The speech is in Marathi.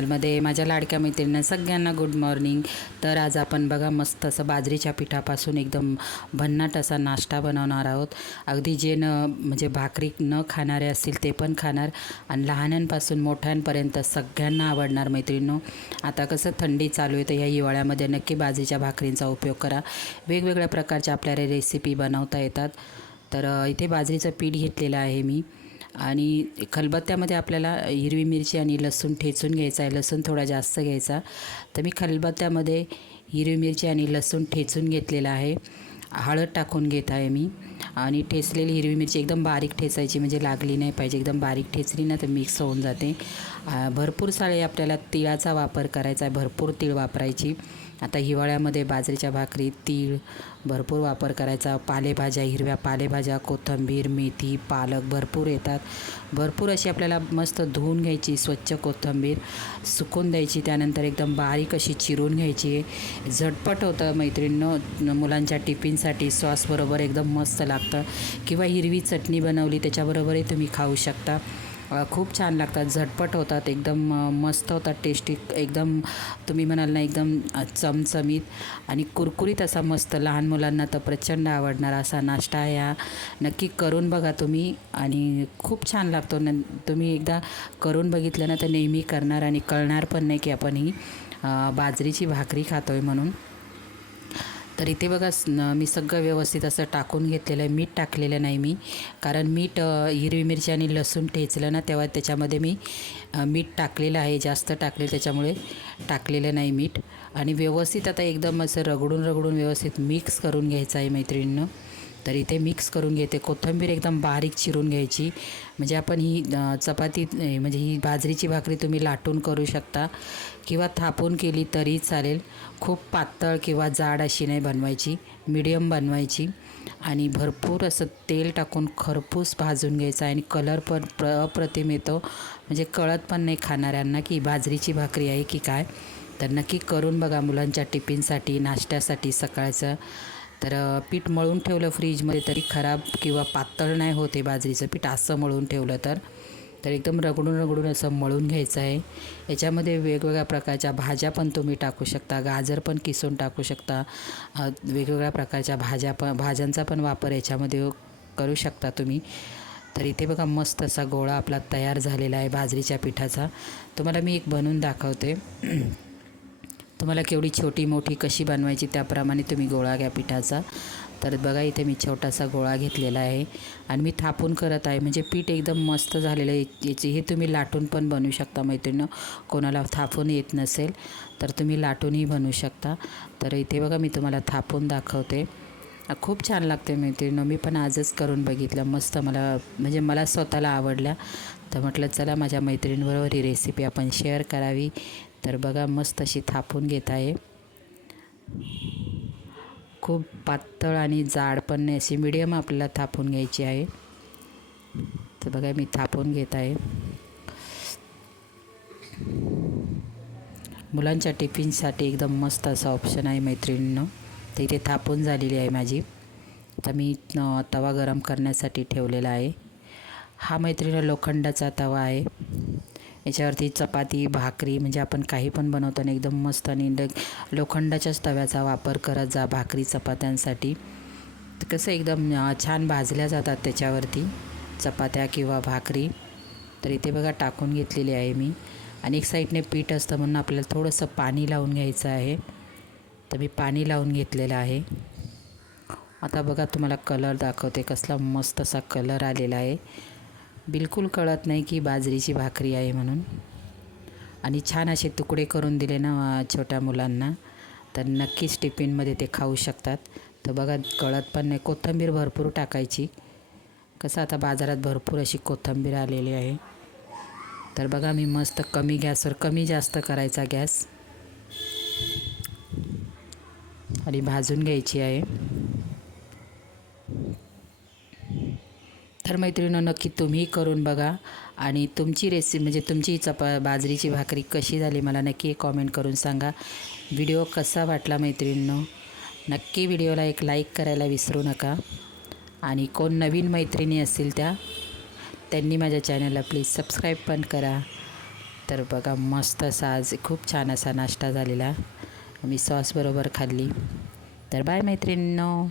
चॅनलमध्ये माझ्या लाडक्या मैत्रिणींना सगळ्यांना गुड मॉर्निंग तर आज आपण बघा मस्त असं बाजरीच्या पिठापासून एकदम भन्नाट असा नाश्ता बनवणार आहोत. अगदी जे न म्हणजे भाकरी न खाणारे असतील ते पण खाणार. आणि लहानांपासून मोठ्यांपर्यंत सगळ्यांना आवडणार मैत्रिणींनो. आता कसं थंडी चालू आहे तर ह्या हिवाळ्यामध्ये नक्की बाजरीच्या भाकरींचा उपयोग करा. वेगवेगळ्या प्रकारच्या आपल्याला रेसिपी बनवता येतात. तर इथे बाजरीचं पीठ घेतलेलं आहे मी. आणि खलबत्त्यामध्ये आपल्याला हिरवी मिरची आणि लसूण ठेचून घ्यायचा आहे. लसूण थोडा जास्त घ्यायचा. तर मी खलबत्त्यामध्ये हिरवी मिरची आणि लसूण ठेचून घेतलेला आहे. हळद टाकून घेत आहे मी. आणि ठेचलेली हिरवी मिरची एकदम बारीक ठेचायची म्हणजे लागली नाही पाहिजे. एकदम बारीक ठेचली ना तर मिक्स होऊन जाते. भरपूर सारे आपल्याला तिळाचा वापर करायचा आहे. भरपूर तीळ वापरायची. आता हिवाळ्यामध्ये बाजरीच्या भाकरी तीळ भरपूर वापर करायचा. पालेभाज्या हिरव्या पालेभाज्या कोथिंबीर मेथी पालक भरपूर येतात. भरपूर अशी आपल्याला मस्त धुवून घ्यायची स्वच्छ कोथिंबीर सुकून द्यायची. त्यानंतर एकदम बारीक अशी चिरून घ्यायची. झटपट होतं मैत्रिणीनं मुलांच्या टिफिनसाठी सॉसबरोबर एकदम मस्त लागतं. किंवा हिरवी चटणी बनवली त्याच्याबरोबरही तुम्ही खाऊ शकता. खूप छान लागतात झटपट होतात एकदम मस्त होतात टेस्टी एकदम तुम्ही म्हणाल ना एकदम चमचमीत आणि कुरकुरीत असा मस्त लहान मुलांना तर प्रचंड आवडणारा असा नाश्ता आहे हा नक्की करून बघा तुम्ही आणि खूप छान लागतो. न तुम्ही एकदा करून बघितलं ना तर नेहमी करणार आणि कळणार पण नाही की आपण ही बाजरीची भाकरी खातो आहे म्हणून. तर इथे बघा मी सगळं व्यवस्थित असं टाकून घेतलेलं आहे. मीठ टाकलेलं नाही मी. कारण मीठ हिरवी मिरची आणि लसूण ठेचलं ना तेव्हा त्याच्यामध्ये मी मीठ टाकलेलं आहे. जास्त टाकले त्याच्यामुळे टाकलेलं नाही मीठ. आणि व्यवस्थित आता एकदम असं रगडून रगडून व्यवस्थित मिक्स करून घ्यायचं आहे मैत्रिणीनं. तर इथे मिक्स करून घेते. कोथिंबीर एकदम बारीक चिरून घ्यायची. म्हणजे आपण ही चपाती म्हणजे ही बाजरीची भाकरी तुम्ही लाटून करू शकता. किंवा थापून केली तरी चालेल. खूप पातळ किंवा जाड अशी नाही बनवायची. मिडियम बनवायची. आणि भरपूर असं तेल टाकून खरपूस भाजून घ्यायचं आणि कलर पण प्र अप्रतिम येतो. म्हणजे कळत पण नाही खाणाऱ्यांना की बाजरीची भाकरी आहे की काय. तर नक्की करून बघा मुलांच्या टिफिनसाठी नाश्त्यासाठी सकाळचं. तर पीठ मळून ठेवलं फ्रीजमध्ये तरी खराब किंवा पातळ नाही होते बाजरीचं पीठ असं मळून ठेवलं तर. तर एकदम रगडून रगडून असं मळून घ्यायचं आहे. याच्यामध्ये वेगवेगळ्या प्रकारच्या भाज्या पण तुम्ही टाकू शकता गाजर पण किसून टाकू शकता. वेगवेगळ्या प्रकारच्या भाज्या पण भाज्यांचा पण वापर याच्यामध्ये करू शकता तुम्ही. तर इथे बघा मस्त असा गोळा आपला तयार झालेला आहे बाजरीच्या पिठाचा. तुम्हाला मी एक बनवून दाखवते. तुम्हाला केवढी छोटी मोठी कशी बनवायची त्याप्रमाणे तुम्ही गोळा घ्या पिठाचा. तर बघा इथे मी छोटासा गोळा घेतलेला आहे. आणि मी थापून करत आहे. म्हणजे पीठ एकदम मस्त झालेलं आहे. याची हे तुम्ही लाटून पण बनवू शकता मैत्रिणीनं. कोणाला थापून येत नसेल तर तुम्ही लाटूनही बनवू शकता. तर इथे बघा मी तुम्हाला थापून दाखवते. खूप छान लागते मैत्रिणीनं. मी पण आजच करून बघितलं. मस्त मला म्हणजे मला स्वतःला आवडल्या. तर म्हटलं चला माझ्या मैत्रिणीबरोबर ही रेसिपी आपण शेअर करावी. तर बघा मस्त अशी थापून घेत आहे. खूप पातळ आणि जाड पण नाही अशी मिडियम आपल्याला थापून घ्यायची आहे. तर बघा मी थापून घेत आहे. मुलांच्या टिफिनसाठी एकदम मस्त असा ऑप्शन आहे मैत्रिणीनं. तर इथे थापून झालेली आहे माझी. तर मी तवा गरम करण्यासाठी ठेवलेला आहे. हा मैत्रिणी लोखंडाचा तवा आहे. याच्यावरती चपाती भाकरी म्हणजे आपण काही पण बनवताना एकदम मस्त आणि लोखंडाच्याच तव्याचा वापर करत जा भाकरी चपात्यांसाठी. कसं एकदम छान भाजल्या जातात त्याच्यावरती चपात्या किंवा भाकरी. तर इथे बघा टाकून घेतलेली आहे मी. आणि एक साईडने पीठ असतं म्हणून आपल्याला थोडंसं पाणी लावून घ्यायचं आहे. तर मी पाणी लावून घेतलेलं आहे. आता बघा तुम्हाला कलर दाखवते कसला मस्त असा कलर आलेला आहे. बिलकुल कळत नाही की बाजरीची भाकरी आहे म्हणून. आणि छान असे तुकडे करून दिले ना छोट्या मुलांना. तर नक्कीच टिफिनमध्ये ते खाऊ शकतात. तर बघा कळत पण नाही. कोथिंबीर भरपूर टाकायची. कसं आता बाजारात भरपूर अशी कोथिंबीर आलेली आहे. तर बघा मी मस्त कमी गॅसवर कमी जास्त करायचा गॅस. आणि भाजून घ्यायची आहे. तर मैत्रिणींनो नक्की तुम्ही करून बघा. आणि तुमची रेसिपी म्हणजे तुमची चपा बाजरीची भाकरी कशी झाली मला नक्की कॉमेंट करून सांगा. व्हिडिओ कसा वाटला मैत्रिणींनो? नक्की व्हिडिओला एक लाईक करायला विसरू नका. आणि कोण नवीन मैत्रिणी असतील त्या त्यांनी माझ्या चॅनलला प्लीज सबस्क्राईब पण करा. तर बघा मस्त असा आज खूप छान असा नाश्ता झालेला. मी सॉसबरोबर खाल्ली. तर बाय मैत्रिणींनो.